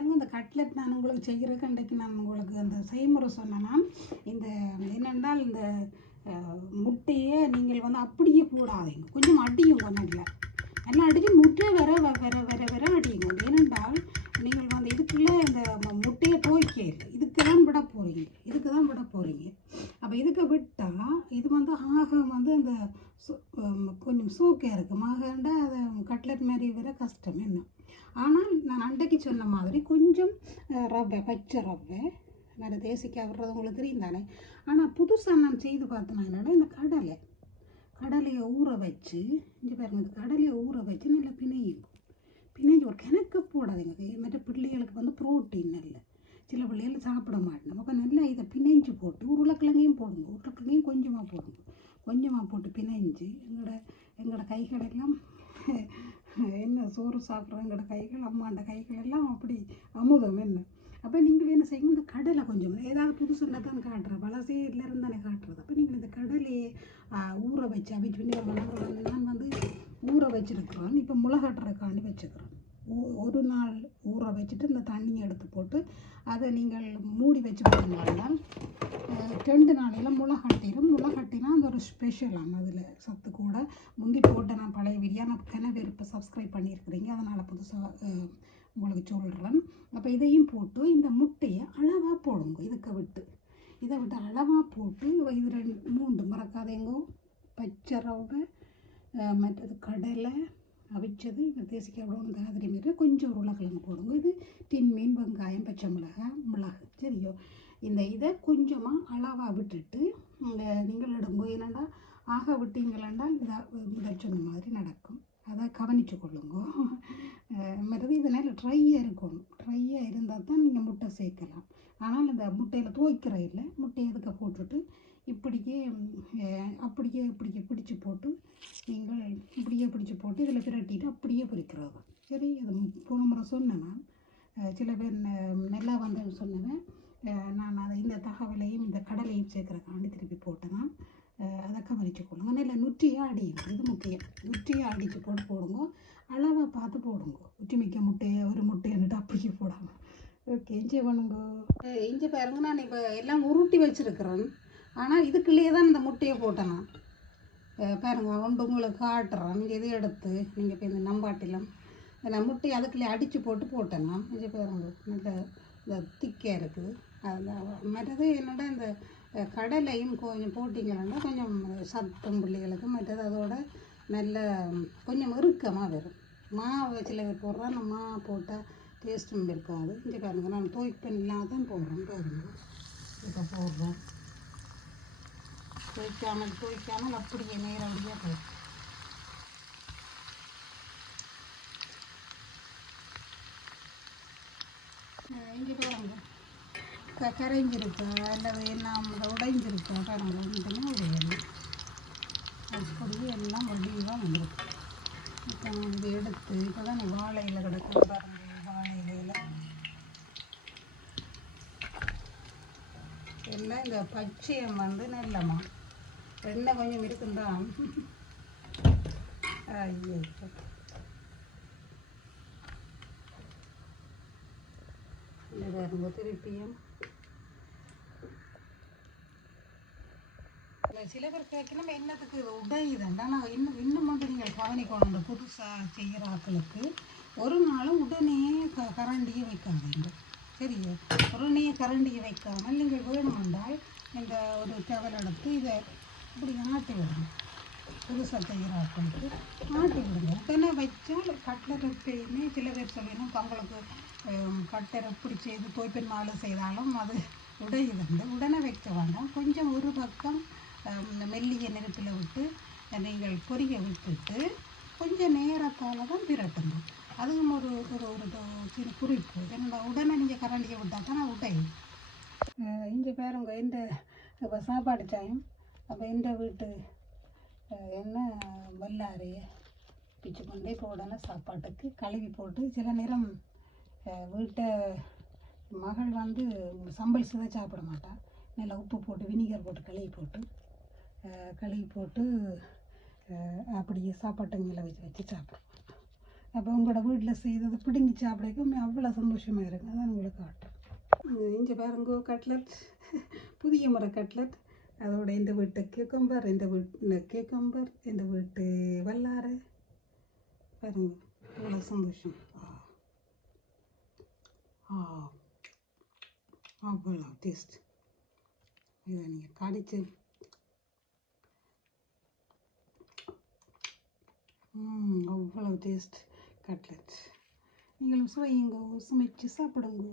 பாருங்கள் இந்த கட்லெட் நான் உங்களுக்கு செய்கிற அன்றைக்கு நான் உங்களுக்கு அந்த செய்முறை சொன்னேன்னா இந்த என்னென்றால் இந்த முட்டையை நீங்கள் வந்து அப்படியே போடாதீங்க. கொஞ்சம் அடியும் கொஞ்சம் எல்லாம் அடித்து முட்டை வர வ- வர வர வர அடியுங்க ஏனென்றால் நீங்கள் வந்து இதுக்குள்ளே இந்த முட்டையை துவைக்க இதுக்கு தான் விட போகிறீங்க இதுக்கு தான் விட போகிறீங்க அப்போ இதுக்கு விட்டால் இது வந்து ஆக வந்து அந்த சு- கொஞ்சம் சூக்காக இருக்குது மாகண்டா அதை கட்லட் மாதிரி வர கஷ்டம் என்ன? ஆனால் நான் அன்றைக்கு சொன்ன மாதிரி கொஞ்சம் ரவை பச்சை ரவை வேறு தேசிக்காய் விடுறது உங்களுக்கு தெரியும் தானே ஆனால் புதுசாக நான் செய்து பார்த்தேன் என்னடா இந்த கடலை. கடலையை ஊற வச்சு இங்கே பாருங்க இந்த கடலையை ஊற வச்சு நல்லா பிணையும். பிணைஞ்சு ஒரு கிணக்க போடாதீங்க. மற்ற பிள்ளைகளுக்கு வந்து புரோட்டீன் இல்லை சில பிள்ளைகள் சாப்பிட மாட்டோம் அப்போ நல்லா இதை பிணைஞ்சு போட்டு உருளைக்கிழங்கையும் போடுங்க. உருளைக்கிழங்கையும் கொஞ்சமாக போடுங்க. கொஞ்சமாக போட்டு பிணைஞ்சு எங்களோட எங்களோட கைகளெல்லாம் என்ன சோறு சாப்பிட்றங்கிற கைகள் அம்மாண்ட கைகள் எல்லாம் அப்படி அமுதம் என்ன? அப்போ நீங்கள் என்ன செய்யுங்க? இந்த கடலை கொஞ்சம் ஏதாவது புதுசுல தான் காட்டுறேன் பழசே இருந்து தானே காட்டுறது. அப்போ நீங்கள் இந்த கடலையை ஊற வச்சு அவிச்சு பண்ணி நான் வந்து ஊற வச்சிருக்கிறேன். இப்போ முளகட்டுறதுக்காண்டி வச்சுக்கிறோம் ஊ- ஒரு நாள் ஊற வச்சுட்டு இந்த தண்ணியை எடுத்து போட்டு அதை நீங்கள் மூடி வச்சு போட்டீங்கன்னா ரெண்டு நாளையில் முளைகட்டிடும் முளைகட்டினா அது ஒரு ஸ்பெஷலான அதில் சத்து கூட. முந்தி போட்ட நான் பழைய வீடியோ நான் கிணறு இப்போ சப்ஸ்கிரைப் பண்ணியிருக்கிறீங்க. அதனால் புதுசாக உங்களுக்கு சொல்கிறேன் அப்போ இதையும் போட்டு இந்த முட்டையை அளவாக போடுங்க. இதுக்கு விட்டு. இதை விட்டு அளவாக போட்டு இது ரெண்டு மூன்று மறக்காதேங்கோ பச்சை ரவை மற்றது கடலை அவிச்சது இந்த தேசிக்காய் அவ்வளோ காதிரி மாரி கொஞ்சம் உருளைக்கிழங்கு போடுங்க. இது டின் மீன் வெங்காயம் பச்சை மிளகாய் மிளகு. சரியோ? இந்த இதை கொஞ்சமாக அளவாக விட்டுட்டு இந்த நீங்கள் எடுங்க என்னென்னா ஆக விட்டீங்களா இந்த முதல் சொன்ன மாதிரி நடக்கும். அதை கவனித்து கொள்ளுங்க. அஹ் இதனால் இது ட்ரையாக இருக்கணும் ட்ரையாக இருந்தால் தான் நீங்கள் முட்டை சேர்க்கலாம். ஆனால் இந்த முட்டையில் துவைக்கிற இல்லை. முட்டையை எதுக்க போட்டுட்டு இப்படியே அப்படியே இப்படியே பிடிச்சி போட்டு நீங்கள் இப்படியே பிடிச்சி போட்டு இதில் பிரட்டிட்டு அப்படியே பொரிக்கிறது சரி அது போன முறை சொன்னேன் நான். சில பேர் ந- நல்லா வந்தேன்னு சொன்னேன். நான் அதை இந்த தகவலையும் இந்த கடலையும் சேர்க்குறக்காண்டி திருப்பி போட்டேன்னா அதை கவனிச்சு கொள்ளுங்க. நல்ல நுற்றியாக அடியும் இது முக்கியம் நுற்றியாக அடித்து போட்டு போடுங்க. அளவாக பார்த்து போடுங்க. உச்சி மிக்க முட்டையை ஒரு முட்டையன்னுட்டு அப்படியே போடாமல் ஓகே இஞ்சி பண்ணுங்க இஞ்சி பாருங்க. நான் இப்போ எல்லாம் உருட்டி வச்சுருக்கிறேன். ஆனால் இதுக்குள்ளேயே தான் இந்த முட்டையை போட்டேன் நான். பாருங்க. ஒன்று உங்களுக்கு காட்டுறேன். இது எடுத்து நீங்கள் இப்போ இந்த நம்பாட்டிலும். நான் முட்டையை அதுக்குள்ளே அடித்து போட்டு போட்டேன் நான். இஞ்சி பாருங்க. நல்ல இந்த திக்காக இருக்குது. மற்றது என்னோட இந்த கடலையும் கொஞ்சம் போட்டிங்கன்னா கொஞ்சம் சத்தம் பிள்ளைகளுக்கு மற்றது அதோட நல்ல கொஞ்சம் இறுக்கமாக வரும். மாவு சில பேர் போடுறா அந்த மா போட்டால் டேஸ்ட்டும் இருக்காது. இங்கே பாருங்க நான் தோய்ப்பன் இல்லாம தான் போடுறோம் பாருங்க. இப்போ போடுறோம். தோய்க்காமல் தோய்க்காமல் அப்படியே நேரடியாக போடுறேன் இங்கே பாருங்க. க கரைஞ்சிருக்கா இல்லை நாம் உடைஞ்சிருக்கா பாருங்க ஒன்றுமே உடையலை அப்படியே எல்லாம் வடிவாக வந்துருக்கு. இப்போ நான் இதை எடுத்து இப்போ தான் வாழையில் கிடக்கும் பாருங்க வாழை இலையில் எல்லாம் இந்த பச்சையம் வந்து நல்லம்மா. எண்ணெய் கொஞ்சம் இருக்குந்தான் ஐயோ. இந்த பாருங்க திருப்பியும். இல்ல, சில பேர் கேட்கணும் என்னத்துக்கு இது நான் இன்னும் இன்னும் மட்டும் நீங்கள் கவனிக்கணும் இந்த புதுசாக செய்கிற ஆக்களுக்கு ஒரு நாளும் உடனே க கரண்டியை வைக்காதீங்க சரியா? உடனே கரண்டியை வைக்காமல் நீங்கள் வேணுமென்றால் இந்த ஒரு டவல் எடுத்து இதை இப்படி ஆட்டி விடணும் புதுசாக செய்கிற ஆட்களுக்கு ஆட்டி விடுங்க உடனே வச்சால் கட்லர் எப்பயுமே சில பேர் சொல்லணும் தங்களுக்கு ஹம், கட்டர் எப்படி செய்து தோய்ப்பின் மாலை செய்தாலும் அது உடையுதுண்டு உடனே வைக்க வேண்டாம். கொஞ்சம் ஒரு பக்கம் இந்த மெல்லிய நெருப்பில் விட்டு நீங்கள் பொரிய விட்டுட்டு கொஞ்சம் நேரத்தால் தான் பிரட்டுங்க அதுவும் ஒரு ஒரு ஒரு த- குறிப்பு. என்னோட உடனே நீங்கள் கரண்டியை விட்டால் தான் நான் உடையும் இங்கே பேருங்க இந்த இப்போ சாப்பாடு சாயம் அப்போ இந்த வீட்டு என்ன வல்லாரைய பிச்சு கொண்டே போடணும் சாப்பாட்டுக்கு கழுவி போட்டு சில நேரம் வீட்டை மகள் வந்து சம்பல் சித சாப்பிட மாட்டாள் நல்லா உப்பு போட்டு வினிகர் போட்டு கழுவி போட்டு கழுவி போட்டு அப்படியே சாப்பாட்டு மேலே வச்சு வச்சு சாப்பிடுவோம். அப்போ உங்களோட வீட்டில் செய்தது பிடுங்கி சாப்பிடக்கும் அவ்வளோ சந்தோஷமாக இருக்கும் அதான் உங்களுக்கு காட்டுறேன் இங்கே பாருங்க கட்லட் புதிய முறை கட்லட் அதோட இந்த வீட்டு கேக்கம்பர் இந்த வீட்டு கேக்கம்பர் இந்த வீட்டு வல்லாறு. பாருங்க அவ்வளோ சந்தோஷம். ஆ. ஆ. அவ்வளோ டேஸ்ட் இதை நீங்கள் கடிச்சு அவ்வளோ டேஸ்ட் கட்லட் நீங்களும் சுவையுங்க சமைச்சு சாப்பிடுங்க.